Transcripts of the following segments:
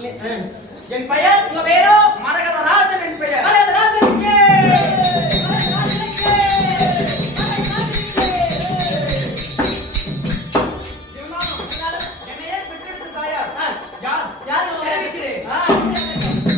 என் பெயர் உங்க பேரோ மரகதராஜன். என் பெயர் மரகதராஜனுக்கே. என்னையே பெற்றெடுத்த தாயார் யார்? யார் தெரிவிக்கிறேன்.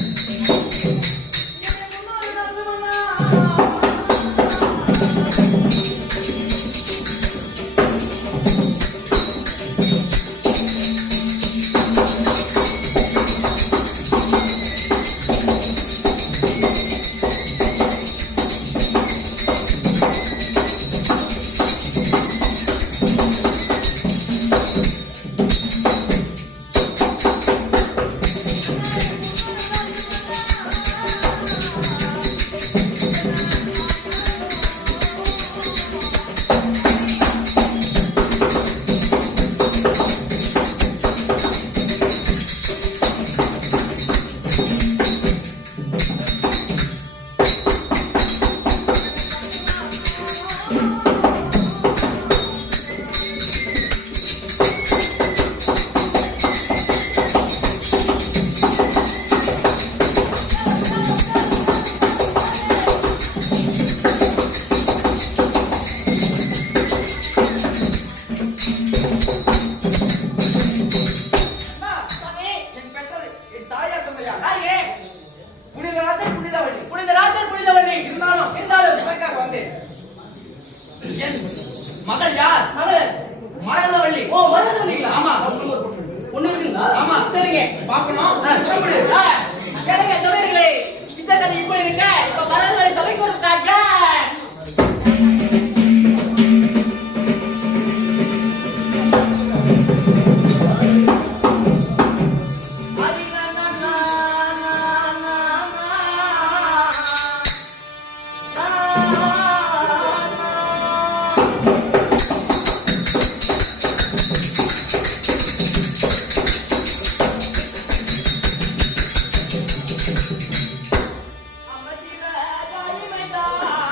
மகள் யார்? மரகதவள்ளி. ஓ, மரகதவள்ளிங்களா? ஆமா. ஒண்ணு இருக்குங்களா? ஆமா. சரிங்க. பாக்கணும். கேளுங்க சொல்லுங்களே. இந்த கதை இப்படி இருக்க. இப்ப மரகதவள்ளி சபைக்கு கொடுத்தாங்க. அமசில காலிமைதான்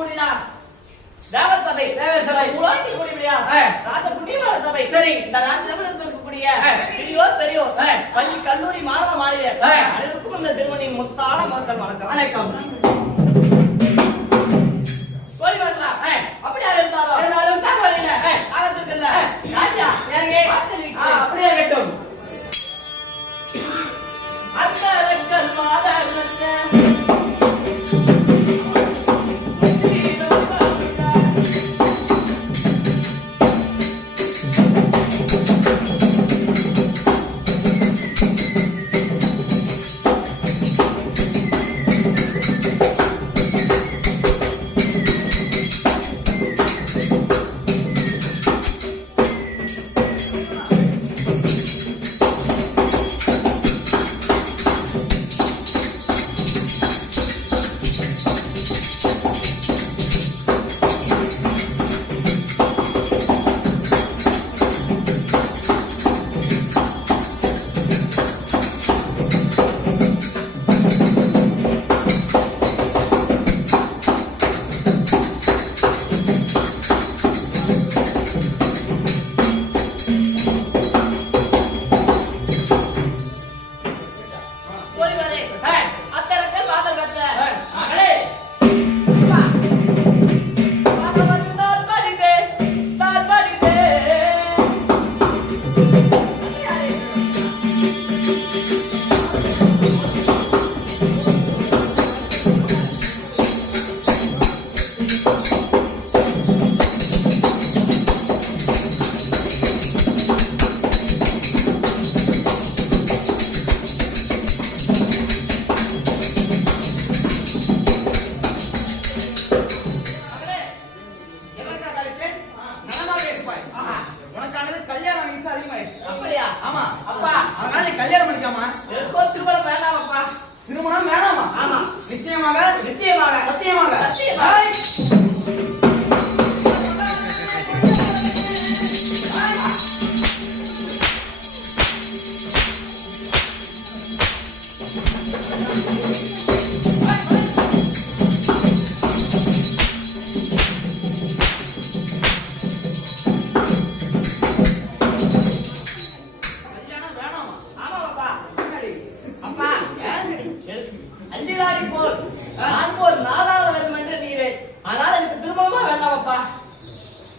கூடினார் தேவசபை உலகி கூடியா ராஜ புண்ணியமான சபை சரி இந்த ராஜ்யத்தில் இருக்கக்கூடிய பெரியோர் பள்ளி கல்லூரி மாணவ மாணவியர் அனைவருக்கும் இந்த திருமணி முத்தான மக்கள் வணக்கம் வணக்கம் அப்படியா இருந்தாலும் தகவல் ஆகத்திற்கல்ல ராஜா அப்படியே கேட்டோம் அத்தரங்கள் மாதர்னச்ச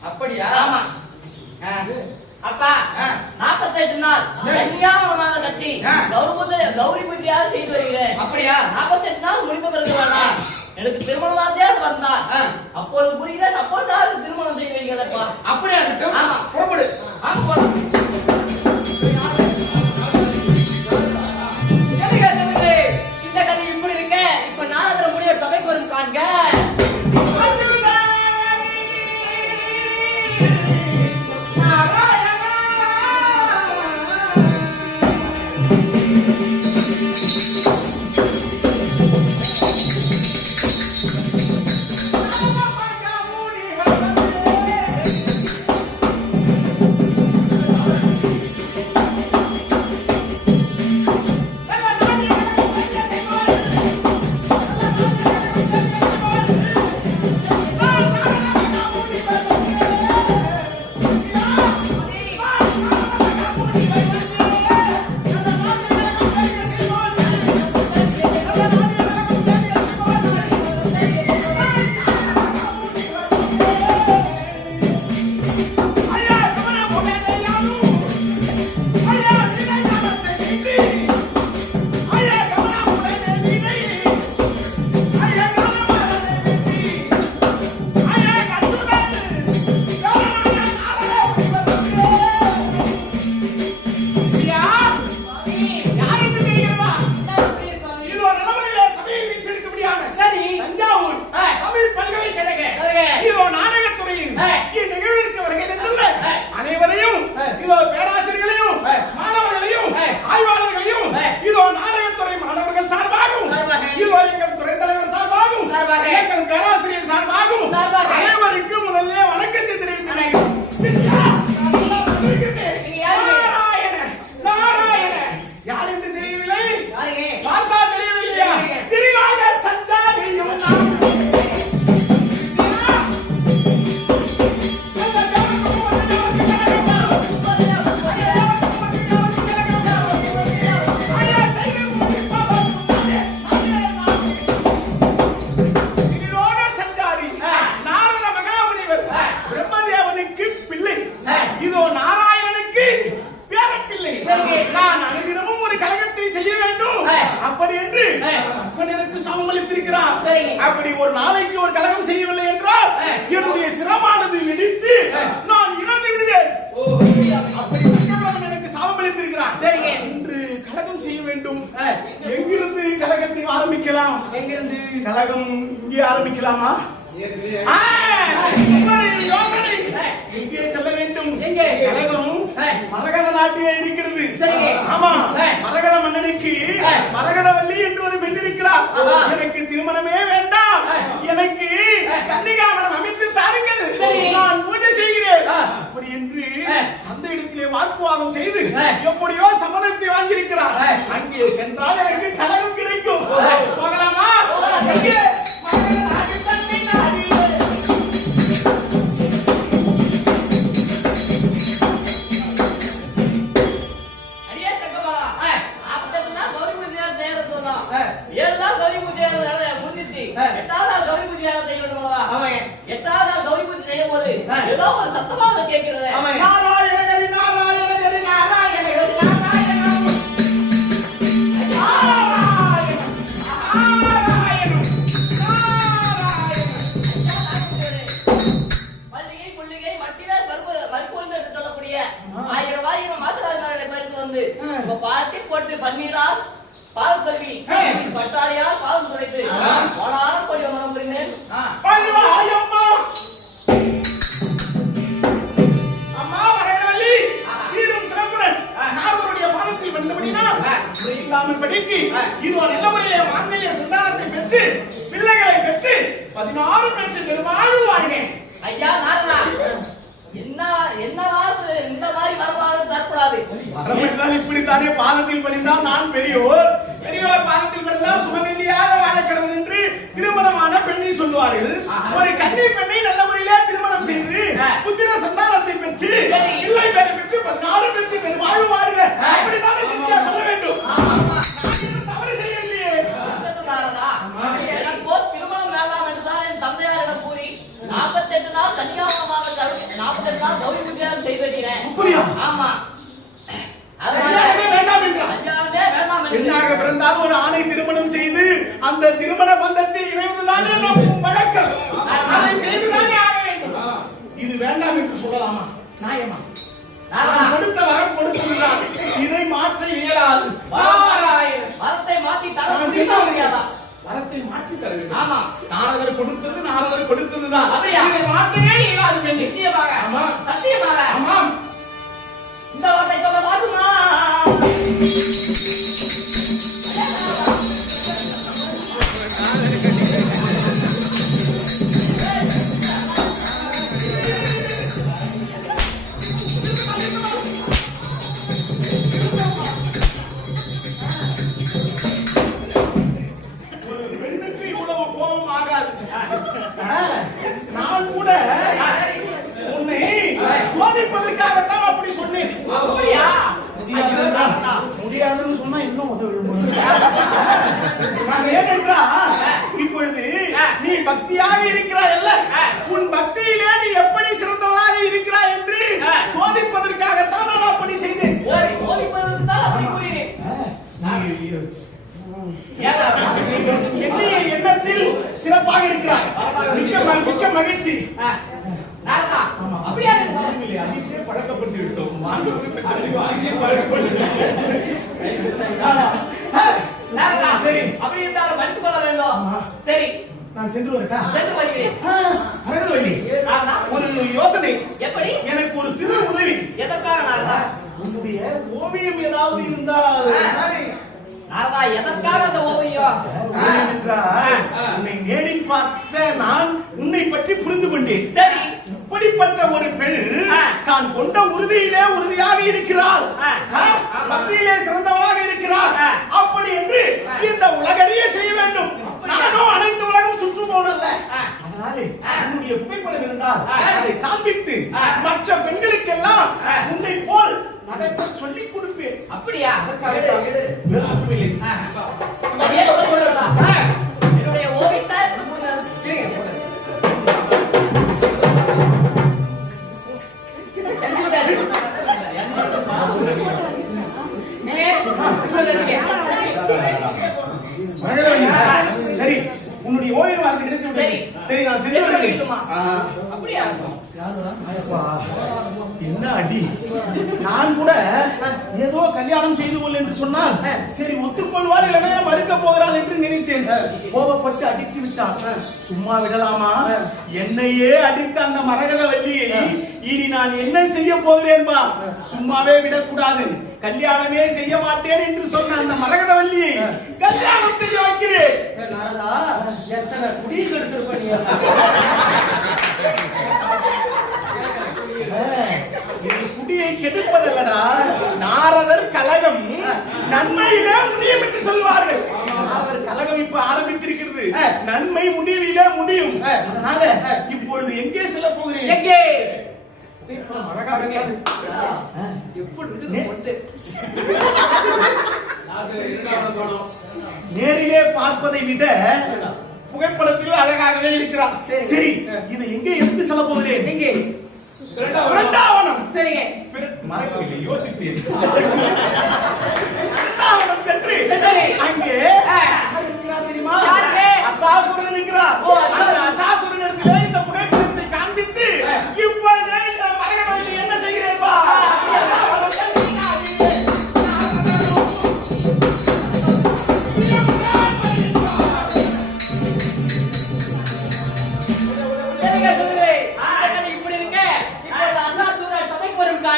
அப்படியா? ஆமா. அப்பா 48 நாள் கன்னியாமமாக கட்டி கௌரி பூஜையாக செய்து வருகிறேன். அப்படியா? 48 நாள் முடிந்த பிறகு எனக்கு திருமணம் வார்த்தையாக வந்தா அப்பொழுது புரியுது, அப்பொழுது திருமணம் செய்வீங்களப்பா. அப்படியா இருக்கட்டும். ஆமா, புறப்படு. போலாம். இந்த கதை இப்படி இருக்க, இப்ப நாலாவது முடிய சபைக்கு வரும் காண்க. அப்படி ஒரு நாளைக்கு ஒரு கலகம் செய்யவில்லை என்றால் என்னுடைய சிரமானது இடித்து நான் இறந்து விடுவேன். அப்படி பக்கவன் எனக்கு சாபமளித்திருக்கிறான். இன்று கலகம் செய்ய வேண்டும். எங்கிருந்து கலகத்தை ஆரம்பிக்கலாம்? கலகம் இங்கே ஆரம்பிக்கலாமா? எங்கே செல்ல வேண்டும்? கலகம் மரகத நாட்டிலே இருக்கிறது. ஆமா, மரகத மன்னனுக்கு மரகதவல்லி என்று ஒரு பெண் இருக்கிறார். எனக்கு திருமணமே வேண்டாம், எனக்கு கன்னிகாமணம் அமைத்து தாருங்கள், நான் பூஜை செய்கிறேன் அப்படி என்று அந்த இடத்திலே வாக்குவாதம் செய்து எப்படியோ சம்மதத்தை வாங்கியிருக்கிறார். அங்கே சென்றால் எனக்கு கலகம் கிடைக்கும். போகலாமா? ஏதோ ஒரு சத்தமாக கேட்கிறது. போட்டு பன்னீரால் பால் கல்வி பட்டாரியால் பால் துடைத்து கொஞ்சம் மரம் புரிந்தேன். பிள்ளைகளை பெற்று 16 பெற்று பெருமாள் வாழ்வேன். ஐயா நாரதா, என்னவாறு இந்த மாதிரி வரவாறு தரக்கூடாது. இப்படித்தானே பாதத்தில் படித்தால் நான் பெரியோர், பெரியோர் பாதத்தில் படித்தால் சுமங்கலியாக வாழக்கிறது என்று திருமணமான பெண்ணை சொல்லுவார்கள். ஒரு கன்னி பெண்ணை நல்ல முறையிலே திருமணம் செய்து புத்திர சந்தானத்தை பெற்று இல்லை பேரை பெற்று 14 பெற்று பெருமாள் வாழ்க அப்படித்தானே சிந்தியா சொல்ல வேண்டும். தவறு செய்யலையே. எனக்கோ திருமணம் வேண்டாம் என்றுதான் என் தந்தையாரிடம் கூறி 48 நாள் கன்னியாகுமரி 48 நாள் கௌரி பூஜையாக செய்திருக்கிறேன். ஆமா, பெண்ணாக பிறந்தால் ஒரு ஆணை திருமணம் செய்து அந்த திருமண பந்தத்தை இணைவதுதானே நம் வழக்கம். அதை செய்துதானே ஆக வேண்டும். இது வேண்டாம் என்று சொல்லலாமா? நியாயமா? கொடுத்த வரம் கொடுத்துள்ளார், இதை மாற்ற இயலாது. வரத்தை மாற்றி தர முடியாதா? வரத்தை மாற்றி தர வேண்டும். ஆமா, நாரதர் கொடுத்தது நாரதர் கொடுத்ததுதான். அப்படியா? இதை மாற்றவே இயலாது. நிச்சயமாக. ஆமா, சத்தியமாக. ஆமாம். இந்த வார்த்தை சொல்ல மாட்டுமா? நான் கூட உன்னை சோதிப்பதற்காகத்தான் அப்படி சொன்னேன். முடியாதுன்னு சொன்னா இன்னும் ஏனென்றால் இப்பொழுது நீ பக்தியாக இருக்கிறாய் அல்ல, உன் பக்தியிலே நீ எப்படி சிறந்தவளாக இருக்கிறாய் என்று சோதிப்பதற்காகத்தான் நான் அப்படி செய்தேன். எண்ணத்தில் சிறப்பாக இருக்கிறாய். மிக்க மகிழ்ச்சி. பழக்கப்பட்டு விட்டோம். சரி, அப்படி இருந்தாலும் மனுஷ கொள்ள வேண்டும். சரி, நான் சென்று வரட்டா? சென்று வருகிறேன். ஒரு யோசனை. எப்படி? எனக்கு ஒரு சிறு உதவி. எதற்காக நாரதா? உன்னுடைய ஓவியம் ஏதாவது இருந்தால். நாரதா, எதற்காக அந்த ஓவியம்? உன்னை நேரில் பார்த்த நான் உன்னை பற்றி புரிந்து கொண்டேன். சரி, இப்படிப்பட்ட ஒரு பெண் தான் கொண்ட உறுதியிலே உறுதியாக இருக்கிறாள், பக்தியிலே சிறந்தவளாக இருக்கிறாள். அப்படி என்று இந்த உலகறிய செய்ய வேண்டும். நானும் அனைத்து உலகம் சுற்று போனல்ல, அதனாலே உன்னுடைய புகைப்படம் இருந்தால் அதை காண்பித்து மற்ற பெண்களுக்கெல்லாம் உன்னை போல் நடக்க சொல்லிக் கொடுப்பேன். அப்படியா? என்னுடைய ஓவியத்தை சரி, உன்னுடைய சரி நான் செஞ்சு எப்படி வருகிறேன். இருக்குமா? ஆ. அப்படியா இருக்கும். ஐயப்பா, என்ன அடி. நான் கூட ஏதோ கல்யாணம் செய்து கொள் என்று சொன்னால் சரி ஒத்துக்கொள்வார் இல்லைன்னா மறுக்க போகிறாள் என்று நினைத்தேன். கோபப்பட்டு அடித்து விட்டான். சும்மா விடலாமா? என்னையே அடித்த அந்த மரகத வள்ளியை இனி நான் என்ன செய்ய போகிறேன் பா? சும்மாவே விடக்கூடாது. கல்யாணமே செய்ய மாட்டேன் என்று சொன்ன அந்த மரகத வள்ளியை கல்யாணம் செய்ய வைக்கிறேன். நாரதா எத்தனை குடி கெடுத்திருப்பீங்க. இது குடியை கெடுப்பதல்லடா, நாரதர் கலகம் நன்மையிலே முடியும் என்று சொல்வார்கள். நாரதர் கலகம் இப்ப ஆரம்பித்திருக்கிறது. நன்மை முடிவிலே முடியும். அதனால இப்பொழுது எங்கே செல்ல போகிறேன்? எங்கே? அழகா இருக்காது. எப்படி இருக்குது? நேரிலே பார்ப்பதை விட புகைப்படத்தில் அழகாகவே இருக்கிறார். சரி, இதை எங்கே எடுத்து செல்ல போகிறேன்? எங்கே? பிருந்தாவனம். சரிங்க. மறக்கவில்லை, யோசித்தேன்.